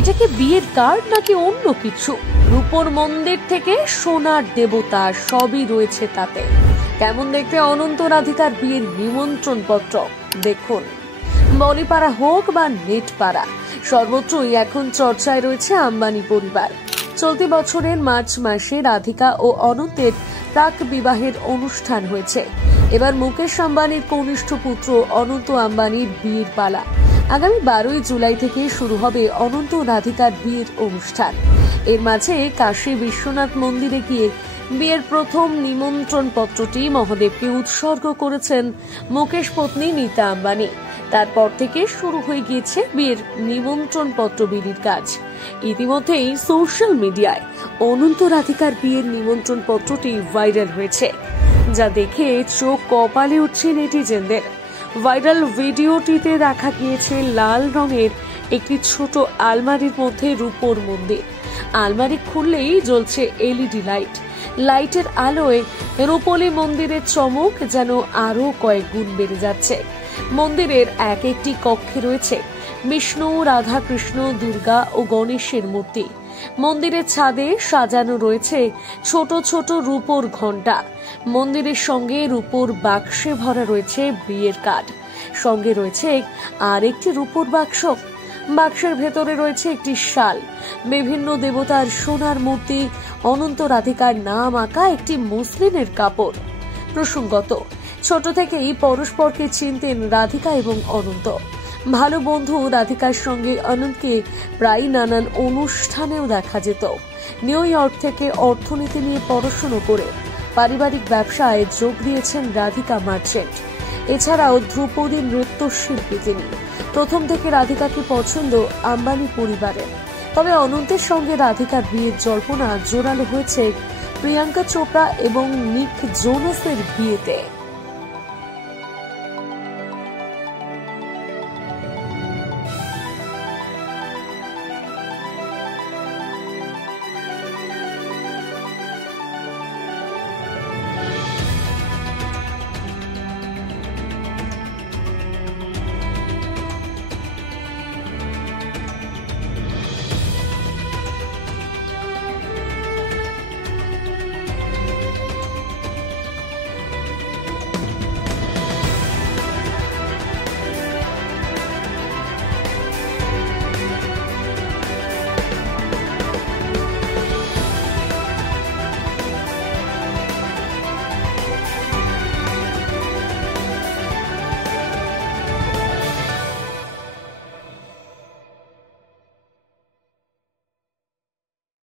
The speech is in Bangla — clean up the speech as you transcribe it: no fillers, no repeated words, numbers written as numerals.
এটা কি বিয়ের কার্ড নাকি অন্য কিছু? রূপোর মন্দির থেকে সোনার দেবতা সবই রয়েছে তাতে। কেমন দেখতে অনন্ত রাধিকার বিয়ের নিমন্ত্রণ পত্র দেখুন। বলিপাড়া হোক বা নেটপাড়া, সর্বত্রই এখন চর্চায় রয়েছে আম্বানি পরিবার। চলতি বছরের মার্চ মাসে রাধিকা ও অনন্তের প্রাক বিবাহের অনুষ্ঠান হয়েছে। এবার মুকেশ আম্বানির কনিষ্ঠ পুত্র অনন্ত আম্বানির বিয়ের পালা। আগামী 12 জুলাই থেকে শুরু হবে অনন্ত রাধিকার বিয়ের অনুষ্ঠান। এর মাঝে কাশী বিশ্বনাথ মন্দিরে গিয়ে বিয়ের প্রথম নিমন্ত্রণ পত্রটি মহাদেবকে উৎসর্গ করেছেন মুকেশ পত্নী নীতা আম্বানি। তারপর থেকে শুরু হয়ে গিয়েছে বিয়ের নিমন্ত্রণ পত্র বিলির কাজ। ইতিমধ্যেই সোশ্যাল মিডিয়ায় অনন্ত রাধিকার বিয়ের নিমন্ত্রণ পত্রটি ভাইরাল হয়েছে, যা দেখে চোখ কপালে উঠছে নেটিজেনদের। ভাইরাল ভিডিওটিতে দেখা গিয়েছে লাল রঙের একটি ছোট আলমারির মধ্যে রূপোর মন্দির। আলমারি খুললেই জ্বলছে এলইডি লাইট। লাইটের আলোয় রূপোলি মন্দিরের চমক যেন আরো কয়েক গুণ বেড়ে যাচ্ছে। মন্দিরের এক একটি কক্ষে রয়েছে বিষ্ণু, রাধা, কৃষ্ণ, দুর্গা ও গণেশের মূর্তি। মন্দিরের ছাদে সাজানো রয়েছে ছোট ছোট রূপোর ঘণ্টা। মন্দিরের সঙ্গে রূপোর বাক্সে ভরা রয়েছে বিয়ের কার্ড। সঙ্গে রয়েছে আর একটি রূপোর বাক্স। বাক্সের ভেতরে রয়েছে একটি শাল, বিভিন্ন দেবতার সোনার মূর্তি, অনন্ত রাধিকার নাম আঁকা একটি মুসলিমের কাপড়। প্রসঙ্গত, ছোট থেকেই পরস্পরকে চিনতেন রাধিকা এবং অনন্ত। ভালো বন্ধু রাধিকার সঙ্গে অনন্তকে প্রায় নানান অনুষ্ঠানেও দেখা যেত। নিউ ইয়র্ক থেকে অর্থনীতি নিয়ে পড়াশোনা করে পারিবারিক ব্যবসায় যোগ দিয়েছেন রাধিকা মার্চেন্ট। এছাড়াও ধ্রুপদী নৃত্যশিল্পী তিনি। প্রথম থেকে রাধিকাকে পছন্দ আম্বানি পরিবারের। তবে অনন্তের সঙ্গে রাধিকার বিয়ের জল্পনা জোরালো হয়েছে প্রিয়াঙ্কা চোপড়া এবং নিক জোনাসের বিয়েতে।